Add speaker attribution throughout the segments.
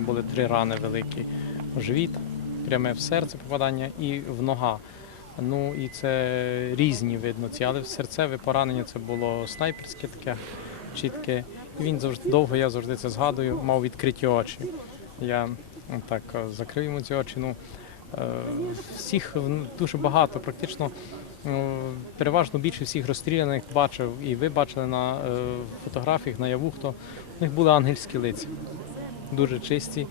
Speaker 1: були три рани великі в живіт, пряме в серце попадання і в нога. Ну і це різні видно ці, але серцеве поранення це було снайперське таке чітке. Він завжди довго, я завжди це згадую, мав відкриті очі. Я так е, закрив йому ці очі. Ну, е, всіх дуже багато, практично ну, переважно більше всіх розстріляних бачив, і ви бачили на е, фотографіях наяву, хто в них були ангельські лиця, дуже чисті.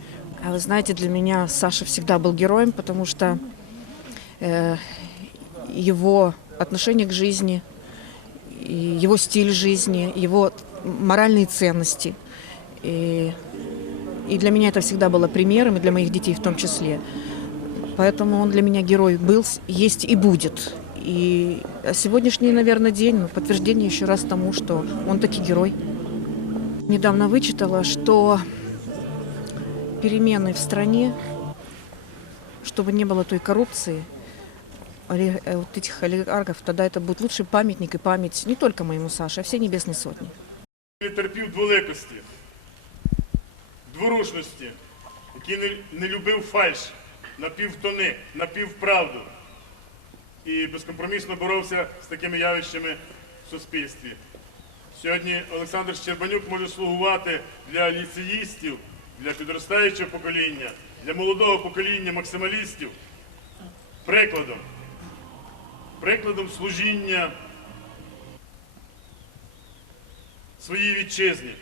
Speaker 2: А вы знаете, для меня Саша всегда был героем, потому что э, его отношение к жизни, его стиль жизни, его моральные ценности. И, и для меня это всегда было примером, и для моих детей в том числе. Поэтому он для меня герой был, есть и будет. И сегодняшний, наверное, день подтверждение еще раз тому, что он таки герой. Недавно вычитала, что перемены в стране, чтобы не было той коррупции, оли- э, вот этих олигархов, тогда это будет лучший памятник и память не только моему Саше, а всей Небесной Сотни.
Speaker 3: Не терпів дволикості, дворушності, який не, не любив фальш, напівтони, напівправду. І безкомпромісно боровся з такими явищами в суспільстві. Сьогодні Олександр Щербанюк може слугувати для ліцеїстів, для підростаючого покоління, для молодого покоління максималістів прикладом. Прикладом служіння своїй вітчизні.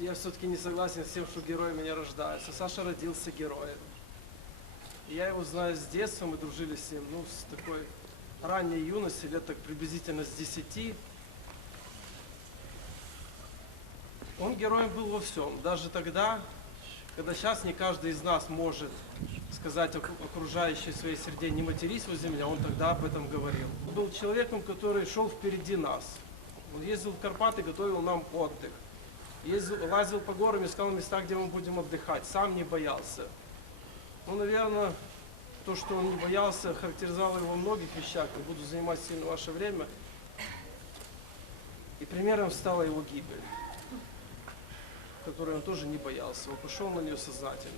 Speaker 4: Я все-таки не согласен с тем, что героями не рождаются. Саша родился героем. И Я его знаю с детства, мы дружили с ним, ну, с такой ранней юности, лет так приблизительно с 10. Он героем был во всем. Даже тогда, когда сейчас не каждый из нас может сказать окружающей своей среде «не матерись возле меня», он тогда об этом говорил. Он был человеком, который шел впереди нас. Он ездил в Карпаты, готовил нам отдых. Ездил, лазил по горам, искал места, где мы будем отдыхать. Сам не боялся. Ну, наверное, то, что он не боялся, характеризовало его в многих вещах. Не буду занимать сильно ваше время. И примером стала его гибель, которой он тоже не боялся. Он пошел на нее сознательно.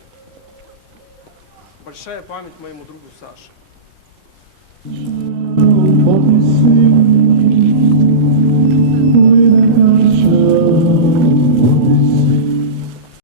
Speaker 4: Большая память моему другу Саше.